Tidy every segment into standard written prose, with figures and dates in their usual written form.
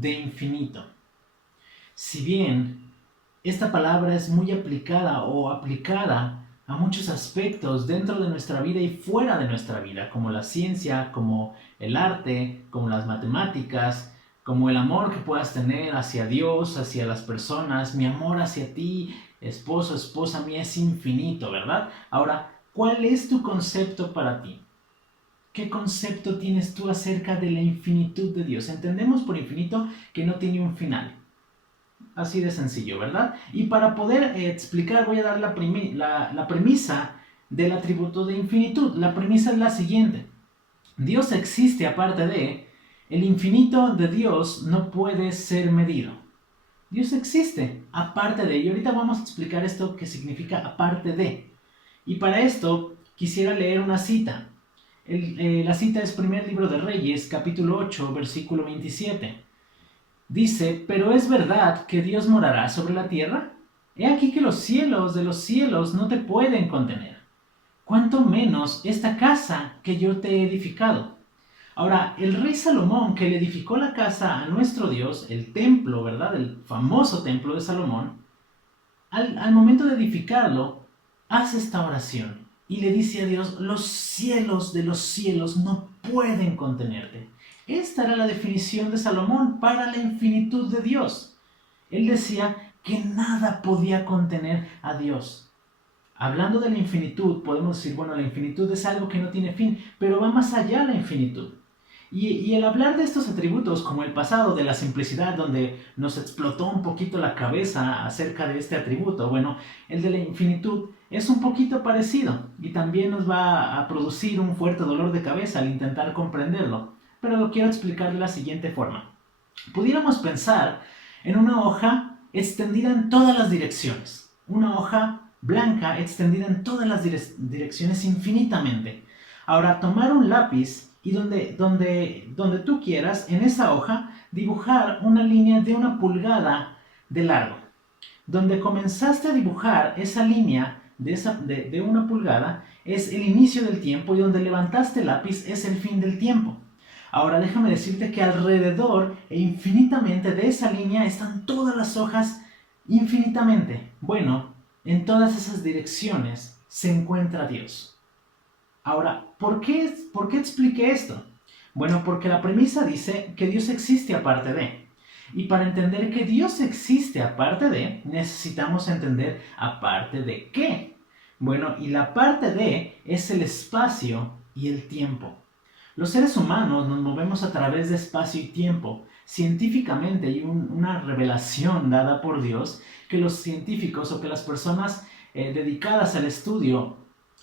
de infinito. Si bien esta palabra es muy aplicada o aplicada a muchos aspectos dentro de nuestra vida y fuera de nuestra vida, como la ciencia, como el arte, como las matemáticas, como el amor que puedas tener hacia Dios, hacia las personas, mi amor hacia ti, esposo, esposa mía, es infinito, ¿verdad? Ahora, ¿cuál es tu concepto para ti? ¿Qué concepto tienes tú acerca de la infinitud de Dios? Entendemos por infinito que no tiene un final. Así de sencillo, ¿verdad? Y para poder explicar voy a dar la premisa del atributo de infinitud. La premisa es la siguiente. Dios existe aparte de... El infinito de Dios no puede ser medido. Dios existe aparte de... Y ahorita vamos a explicar esto que significa aparte de. Y para esto quisiera leer una cita. La cita es primer libro de Reyes, capítulo 8, versículo 27. Dice, pero es verdad que Dios morará sobre la tierra. He aquí que los cielos de los cielos no te pueden contener. Cuánto menos esta casa que yo te he edificado. Ahora, el rey Salomón, que le edificó la casa a nuestro Dios, el templo, ¿verdad? El famoso templo de Salomón, al momento de edificarlo, hace esta oración y le dice a Dios, los cielos de los cielos no pueden contenerte. Esta era la definición de Salomón para la infinitud de Dios. Él decía que nada podía contener a Dios. Hablando de la infinitud, podemos decir, bueno, la infinitud es algo que no tiene fin, pero va más allá de la infinitud. Y el hablar de estos atributos, como el pasado de la simplicidad, donde nos explotó un poquito la cabeza acerca de este atributo, bueno, el de la infinitud es un poquito parecido y también nos va a producir un fuerte dolor de cabeza al intentar comprenderlo, pero lo quiero explicar de la siguiente forma. Pudiéramos pensar en una hoja extendida en todas las direcciones, una hoja blanca extendida en todas las direcciones infinitamente. Ahora, tomar un lápiz y donde tú quieras, en esa hoja, dibujar una línea de 1 pulgada de largo. Donde comenzaste a dibujar esa línea de 1 pulgada es el inicio del tiempo y donde levantaste el lápiz es el fin del tiempo. Ahora déjame decirte que alrededor e infinitamente de esa línea están todas las hojas infinitamente. Bueno, en todas esas direcciones se encuentra Dios. Ahora, ¿por qué expliqué esto? Bueno, porque la premisa dice que Dios existe aparte de. Y para entender que Dios existe aparte de, necesitamos entender aparte de qué. Bueno, y la parte de es el espacio y el tiempo. Los seres humanos nos movemos a través de espacio y tiempo. Científicamente hay una revelación dada por Dios que los científicos o que las personas dedicadas al estudio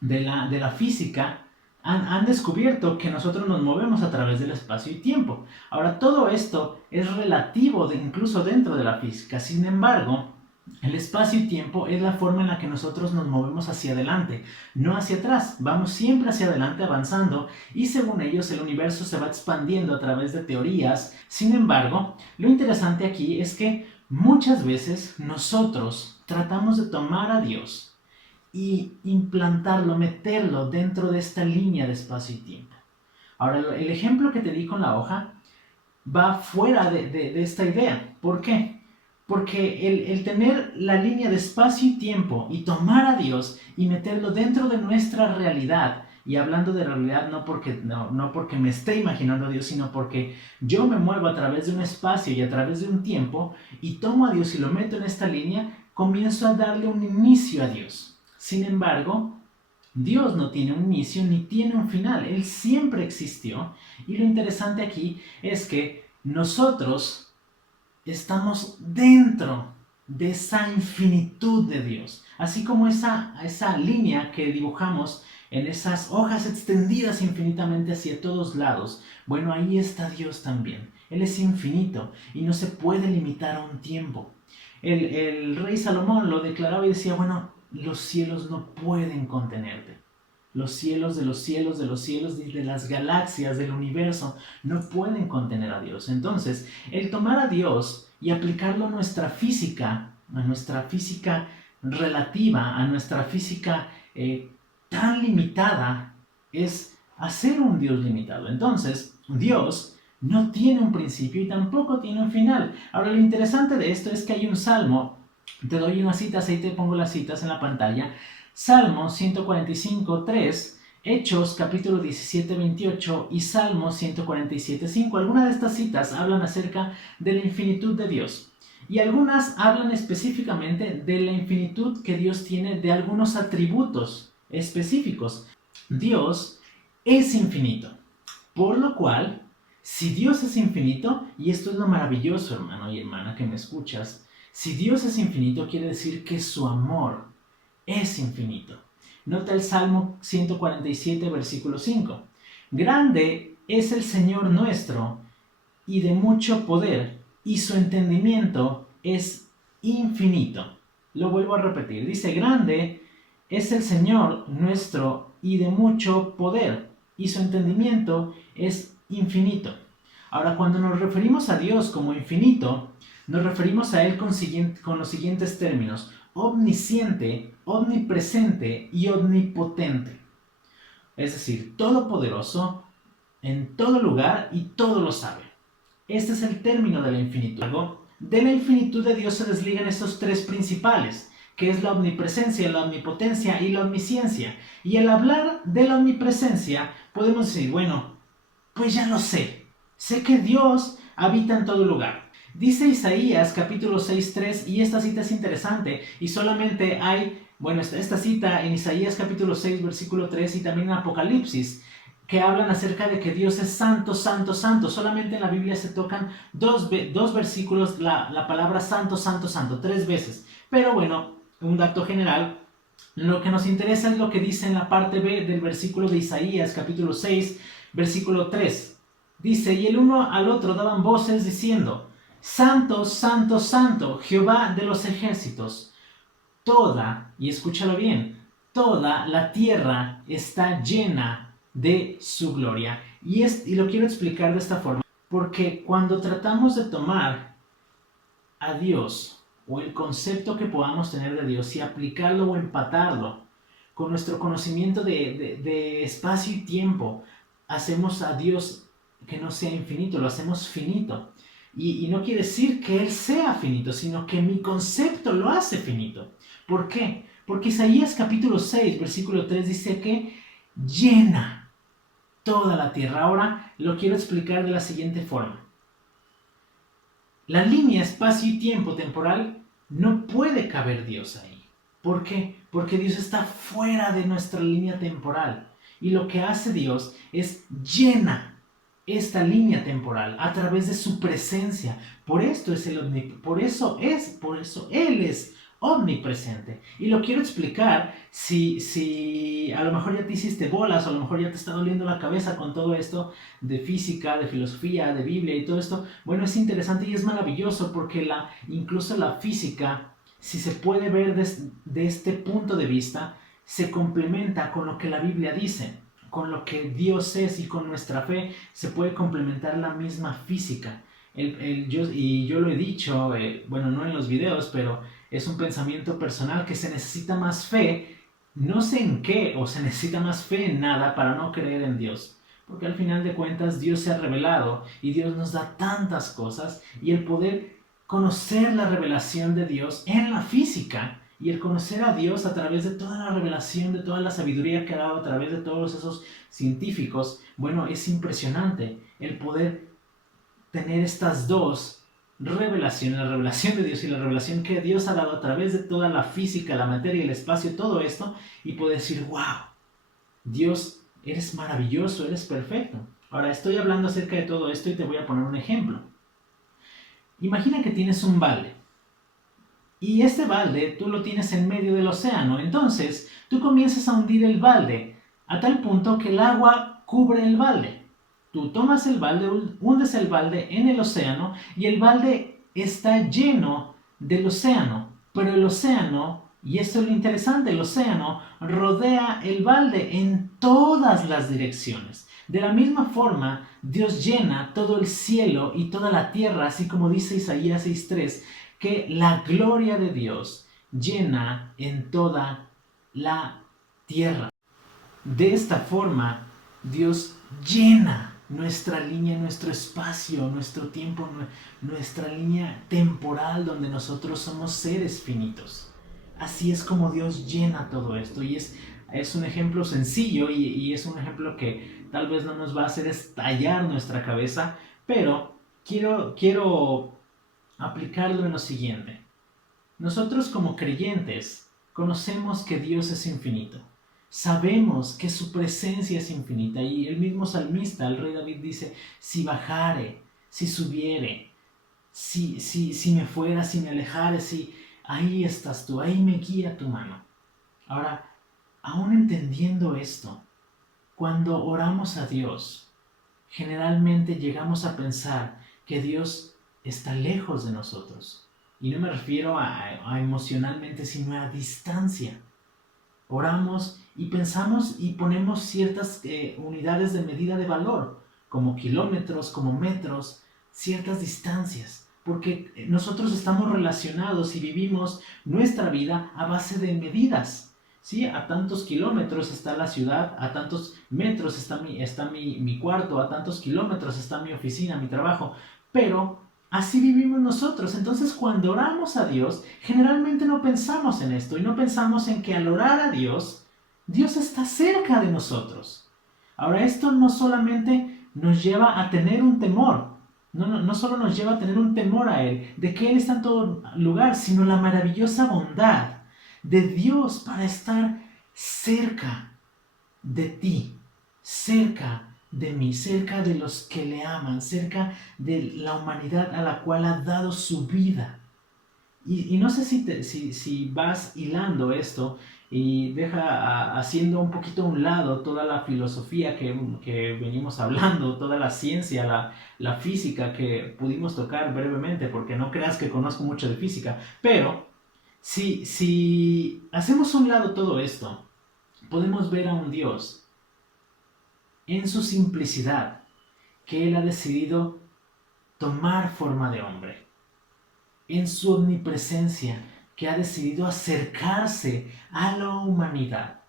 de la física han descubierto que nosotros nos movemos a través del espacio y tiempo. Ahora, todo esto es relativo incluso dentro de la física. Sin embargo, el espacio y tiempo es la forma en la que nosotros nos movemos hacia adelante, no hacia atrás. Vamos siempre hacia adelante avanzando y según ellos el universo se va expandiendo a través de teorías. Sin embargo, lo interesante aquí es que muchas veces nosotros tratamos de tomar a Dios y implantarlo, meterlo dentro de esta línea de espacio y tiempo. Ahora, el ejemplo que te di con la hoja va fuera de esta idea. ¿Por qué? Porque el tener la línea de espacio y tiempo y tomar a Dios y meterlo dentro de nuestra realidad, y hablando de realidad no porque me esté imaginando a Dios, sino porque yo me muevo a través de un espacio y a través de un tiempo y tomo a Dios y lo meto en esta línea, comienzo a darle un inicio a Dios. Sin embargo, Dios no tiene un inicio ni tiene un final. Él siempre existió. Y lo interesante aquí es que nosotros estamos dentro de esa infinitud de Dios. Así como esa línea que dibujamos en esas hojas extendidas infinitamente hacia todos lados. Bueno, ahí está Dios también. Él es infinito y no se puede limitar a un tiempo. El rey Salomón lo declaraba y decía, bueno, los cielos no pueden contenerte. Los cielos de los cielos de los cielos de las galaxias del universo no pueden contener a Dios. Entonces, el tomar a Dios y aplicarlo a nuestra física relativa, a nuestra física tan limitada, es hacer un Dios limitado. Entonces, Dios no tiene un principio y tampoco tiene un final. Ahora, lo interesante de esto es que hay un salmo, te doy unas citas, ahí te pongo las citas en la pantalla. Salmo 145, 3, Hechos capítulo 17, 28 y Salmo 147, 5. Algunas de estas citas hablan acerca de la infinitud de Dios. Y algunas hablan específicamente de la infinitud que Dios tiene de algunos atributos específicos. Dios es infinito, por lo cual, si Dios es infinito, y esto es lo maravilloso, hermano y hermana que me escuchas, si Dios es infinito, quiere decir que su amor es infinito. Nota el Salmo 147, versículo 5. Grande es el Señor nuestro, y de mucho poder, y su entendimiento es infinito. Lo vuelvo a repetir. Dice, grande es el Señor nuestro, y de mucho poder, y su entendimiento es infinito. Ahora, cuando nos referimos a Dios como infinito, nos referimos a Él con los siguientes términos: omnisciente, omnipresente y omnipotente. Es decir, todopoderoso, en todo lugar y todo lo sabe. Este es el término de la infinitud. De la infinitud de Dios se desligan estos tres principales, que es la omnipresencia, la omnipotencia y la omnisciencia. Y al hablar de la omnipresencia, podemos decir, bueno, pues ya lo sé. Sé que Dios habita en todo lugar. Dice Isaías capítulo 6:3, y esta cita es interesante, y solamente hay, bueno, esta cita en Isaías capítulo 6, versículo 3, y también en Apocalipsis, que hablan acerca de que Dios es santo, santo, santo. Solamente en la Biblia se tocan dos versículos la palabra santo, santo, santo, 3 veces. Pero bueno, un dato general, lo que nos interesa es lo que dice en la parte B del versículo de Isaías capítulo 6, versículo 3. Dice, y el uno al otro daban voces diciendo, santo, santo, santo, Jehová de los ejércitos. Toda, y escúchalo bien, toda la tierra está llena de su gloria. Y lo quiero explicar de esta forma, porque cuando tratamos de tomar a Dios, o el concepto que podamos tener de Dios, y aplicarlo o empatarlo con nuestro conocimiento de espacio y tiempo, hacemos a Dios que no sea infinito, lo hacemos finito. Y no quiere decir que Él sea finito, sino que mi concepto lo hace finito. ¿Por qué? Porque Isaías capítulo 6, versículo 3 dice que llena toda la tierra. Ahora lo quiero explicar de la siguiente forma. La línea espacio y tiempo temporal no puede caber Dios ahí. ¿Por qué? Porque Dios está fuera de nuestra línea temporal. Y lo que hace Dios es llena esta línea temporal a través de su presencia. Por eso Él es omnipresente. Y lo quiero explicar si a lo mejor ya te hiciste bolas, o a lo mejor ya te está doliendo la cabeza con todo esto de física, de filosofía, de Biblia y todo esto. Bueno, es interesante y es maravilloso porque incluso la física, si se puede ver de este punto de vista, se complementa con lo que la Biblia dice, con lo que Dios es, y con nuestra fe se puede complementar la misma física. Yo lo he dicho, bueno, no en los videos, pero es un pensamiento personal, que se necesita más fe, no sé en qué, o se necesita más fe en nada para no creer en Dios. Porque al final de cuentas Dios se ha revelado y Dios nos da tantas cosas, y el poder conocer la revelación de Dios en la física, y el conocer a Dios a través de toda la revelación, de toda la sabiduría que ha dado a través de todos esos científicos, bueno, es impresionante el poder tener estas dos revelaciones, la revelación de Dios y la revelación que Dios ha dado a través de toda la física, la materia, el espacio, todo esto, y poder decir, wow, Dios, eres maravilloso, eres perfecto. Ahora, estoy hablando acerca de todo esto y te voy a poner un ejemplo. Imagina que tienes un balde, y este balde tú lo tienes en medio del océano. Entonces tú comienzas a hundir el balde a tal punto que el agua cubre el balde. Tú tomas el balde, hundes el balde en el océano, y el balde está lleno del océano. Pero el océano, y esto es lo interesante, el océano rodea el balde en todas las direcciones. De la misma forma, Dios llena todo el cielo y toda la tierra, así como dice Isaías 6:3, que la gloria de Dios llena en toda la tierra. De esta forma, Dios llena nuestra línea, nuestro espacio, nuestro tiempo, nuestra línea temporal donde nosotros somos seres finitos. Así es como Dios llena todo esto y es un ejemplo sencillo y es un ejemplo que tal vez no nos va a hacer estallar nuestra cabeza, pero quiero aplicarlo en lo siguiente. Nosotros como creyentes conocemos que Dios es infinito. Sabemos que su presencia es infinita y el mismo salmista, el rey David dice, si bajare, si subiere, si me fuera, si me alejare, si ahí estás tú, ahí me guía tu mano. Ahora, aún entendiendo esto, cuando oramos a Dios, generalmente llegamos a pensar que Dios está lejos de nosotros. Y no me refiero a emocionalmente, sino a distancia. Oramos y pensamos y ponemos ciertas unidades de medida de valor, como kilómetros, como metros, ciertas distancias, porque nosotros estamos relacionados y vivimos nuestra vida a base de medidas. ¿Sí? A tantos kilómetros está la ciudad, a tantos metros está mi cuarto, a tantos kilómetros está mi oficina, mi trabajo, pero así vivimos nosotros. Entonces, cuando oramos a Dios, generalmente no pensamos en esto y no pensamos en que al orar a Dios, Dios está cerca de nosotros. Ahora, esto no solamente nos lleva a tener un temor, no solo nos lleva a tener un temor a Él, de que Él está en todo lugar, sino la maravillosa bondad de Dios para estar cerca de ti, cerca de mí, cerca de los que le aman, cerca de la humanidad a la cual ha dado su vida. Y no sé si vas hilando esto y haciendo un poquito a un lado toda la filosofía que venimos hablando, toda la ciencia, la física que pudimos tocar brevemente, porque no creas que conozco mucho de física, pero si hacemos a un lado todo esto, podemos ver a un Dios en su simplicidad, que Él ha decidido tomar forma de hombre, en su omnipresencia, que ha decidido acercarse a la humanidad,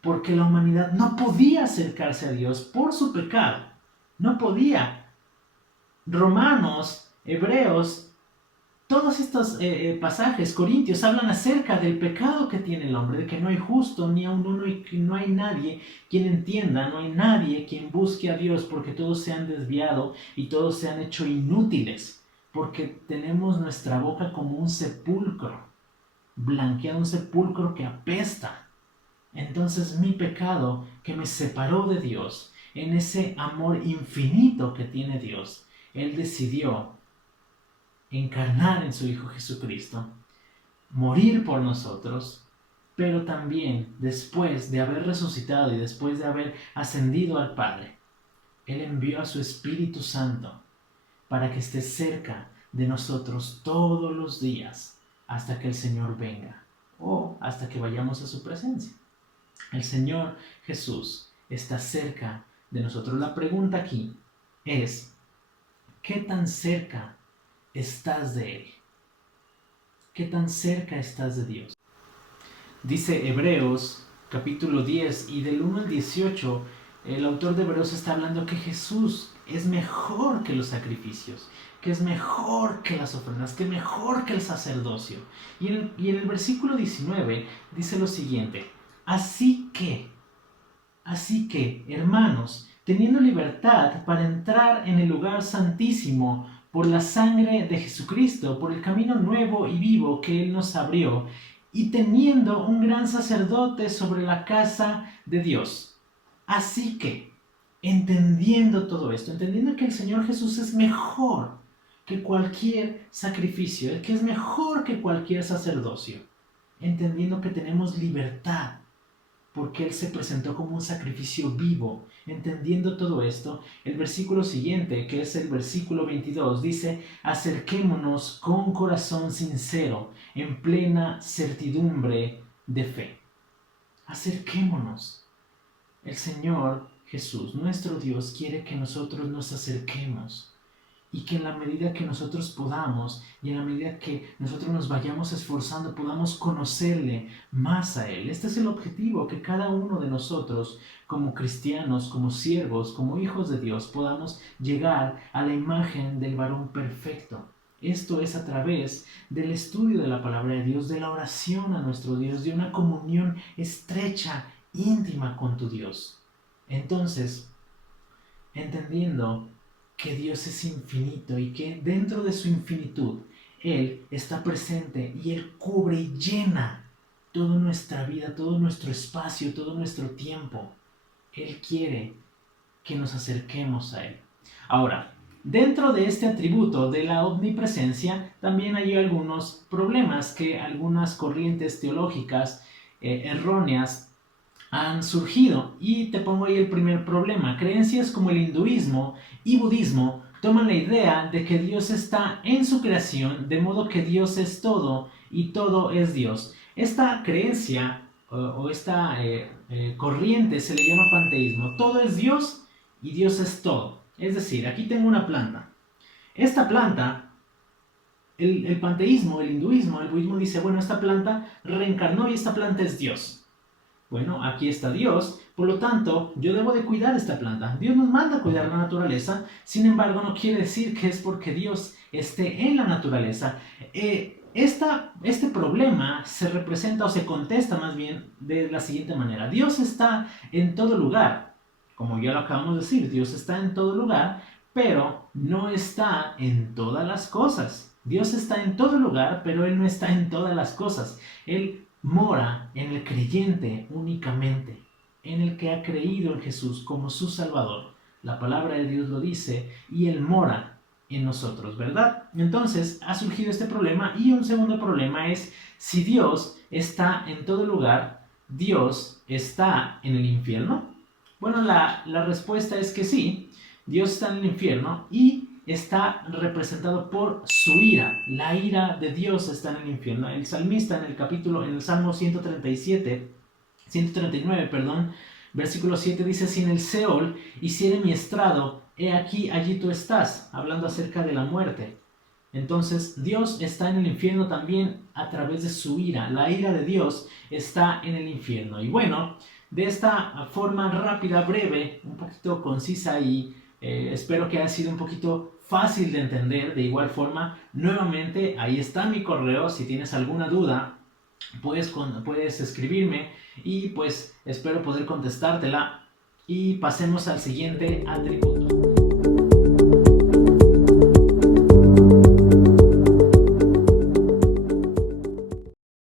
porque la humanidad no podía acercarse a Dios por su pecado, no podía. Romanos, Hebreos, todos estos pasajes, Corintios, hablan acerca del pecado que tiene el hombre, de que no hay justo ni aun uno y que no hay nadie quien entienda, no hay nadie quien busque a Dios, porque todos se han desviado y todos se han hecho inútiles, porque tenemos nuestra boca como un sepulcro, blanqueado, un sepulcro que apesta. Entonces mi pecado que me separó de Dios, en ese amor infinito que tiene Dios, Él decidió encarnar en su Hijo Jesucristo, morir por nosotros, pero también después de haber resucitado y después de haber ascendido al Padre, Él envió a su Espíritu Santo para que esté cerca de nosotros todos los días hasta que el Señor venga o hasta que vayamos a su presencia. El Señor Jesús está cerca de nosotros. La pregunta aquí es, ¿qué tan cerca estás de Él? ¿Qué tan cerca estás de Dios? Dice Hebreos capítulo 10 y del 1 al 18, el autor de Hebreos está hablando que Jesús es mejor que los sacrificios, que es mejor que las ofrendas, que es mejor que el sacerdocio. Y en el versículo 19 dice lo siguiente, así que, hermanos, teniendo libertad para entrar en el lugar santísimo por la sangre de Jesucristo, por el camino nuevo y vivo que Él nos abrió, y teniendo un gran sacerdote sobre la casa de Dios. Así que, entendiendo todo esto, entendiendo que el Señor Jesús es mejor que cualquier sacrificio, que es mejor que cualquier sacerdocio, entendiendo que tenemos libertad, porque Él se presentó como un sacrificio vivo. Entendiendo todo esto, el versículo siguiente, que es el versículo 22, dice, acerquémonos con corazón sincero, en plena certidumbre de fe. Acerquémonos. El Señor Jesús, nuestro Dios, quiere que nosotros nos acerquemos y que en la medida que nosotros podamos y en la medida que nosotros nos vayamos esforzando podamos conocerle más a Él. Este es el objetivo, que cada uno de nosotros como cristianos, como siervos, como hijos de Dios podamos llegar a la imagen del varón perfecto. Esto es a través del estudio de la palabra de Dios, de la oración a nuestro Dios, de una comunión estrecha, íntima con tu Dios. Entonces, entendiendo que Dios es infinito y que dentro de su infinitud Él está presente y Él cubre y llena toda nuestra vida, todo nuestro espacio, todo nuestro tiempo. Él quiere que nos acerquemos a Él. Ahora, dentro de este atributo de la omnipresencia también hay algunos problemas que algunas corrientes teológicas erróneas han surgido, y te pongo ahí el primer problema. Creencias como el hinduismo y budismo toman la idea de que Dios está en su creación, de modo que Dios es todo y todo es Dios. Esta creencia o esta corriente se le llama panteísmo. Todo es Dios y Dios es todo. Es decir, aquí tengo una planta. Esta planta, el panteísmo, el hinduismo, el budismo dice, bueno, esta planta reencarnó y esta planta es Dios. Bueno, aquí está Dios, por lo tanto, yo debo de cuidar esta planta. Dios nos manda a cuidar la naturaleza, sin embargo, no quiere decir que es porque Dios esté en la naturaleza. Este problema se representa o se contesta más bien de la siguiente manera. Dios está en todo lugar, como ya lo acabamos de decir, Dios está en todo lugar, pero no está en todas las cosas. Dios está en todo lugar, pero Él no está en todas las cosas. Él mora en el creyente únicamente, en el que ha creído en Jesús como su Salvador. La palabra de Dios lo dice y Él mora en nosotros, ¿verdad? Entonces ha surgido este problema, y un segundo problema es, si Dios está en todo lugar, ¿Dios está en el infierno? Bueno, la respuesta es que sí, Dios está en el infierno y está representado por su ira. La ira de Dios está en el infierno. El salmista en el Salmo 139, versículo 7 dice, si en el Seol hiciere mi estrado, he aquí, allí tú estás, hablando acerca de la muerte. Entonces, Dios está en el infierno también a través de su ira. La ira de Dios está en el infierno. Y bueno, de esta forma rápida, breve, un poquito concisa y espero que haya sido un poquito fácil de entender. De igual forma, nuevamente, ahí está mi correo. Si tienes alguna duda, puedes escribirme y pues espero poder contestártela. Y pasemos al siguiente atributo.